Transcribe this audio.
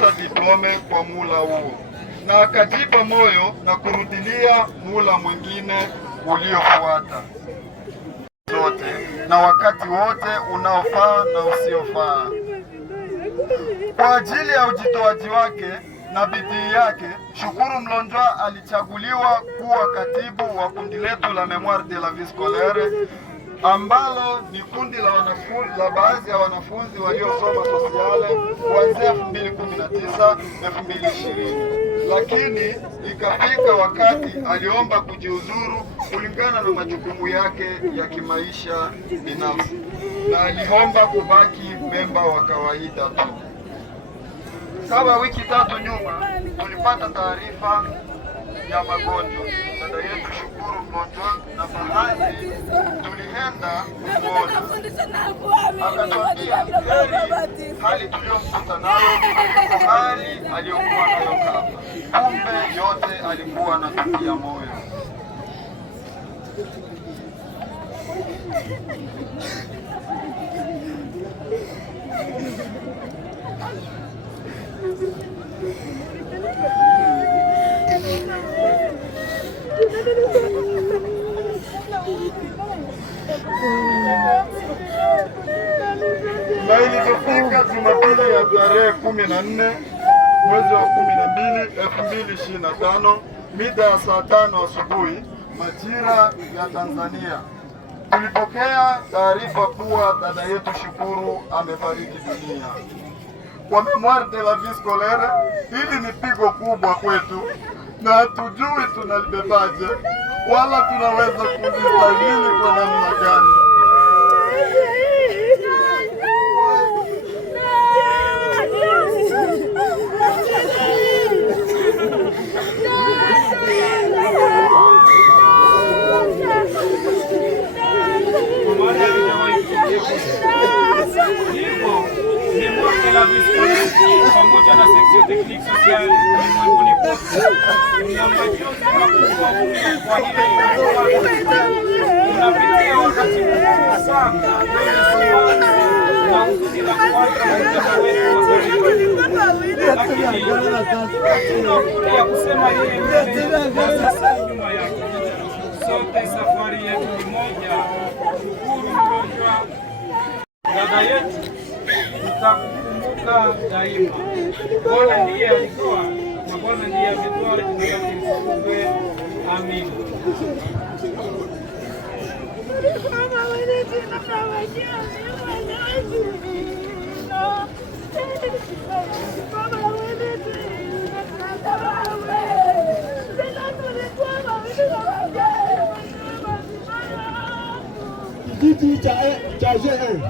kupata diplome kwa muhula huo, na akajipa moyo na kurudilia muhula mwingine uliofuata zote na wakati wote unaofaa na usiofaa. Kwa ajili ya ujitoaji wake na bidii yake, Shukuru Mlonjwa alichaguliwa kuwa katibu wa kundi letu la Memoire de la Vie Scolaire, ambalo ni kundi la baadhi ya wanafunzi waliosoma sosiale kuanzia 2019 na 2020, lakini ikafika wakati aliomba kujiuzuru kulingana na majukumu yake ya kimaisha binafsi, na aliomba kubaki memba wa kawaida tu. Kama wiki 3 nyuma tulipata taarifa ya magonjwa dada yetu Shukuru Mlonjwa, na mahali tulienda kumwona akatuambia hali tuliyomkuta nayo hali aliyokuwa nayo kama, kumbe yote alikuwa anatia moyo. Na ilipofika Jumapili ya tarehe 14 mwezi wa 12 2025 mida ya saa 5 asubuhi majira ya Tanzania, tulipokea taarifa kuwa dada yetu Shukuru amefariki dunia. Kwa Memoire de la Vie Scolaire, hili ni pigo kubwa kwetu na hatujui tunalibebaje wala tunaweza kulistahimili kwa namna gani. Pamoja na section technique sociale ulimwenguni kote, una majonzi makubwa kwa hili tunapitia wakati mgumu sana wenye simanzi na huzuni la kuacha mtoto wetu wa karibu, lakini tunakuja kusema yeye sasa nyuma yake. Sote safari yetu ni moja. Shukuru Mlonjwa dada yetu, tutakukumbuka daima. Bwana ndiye alikuwa na Bwana ndiye ametoa, jina lake litukuzwe. Amina. Kijiji cha G1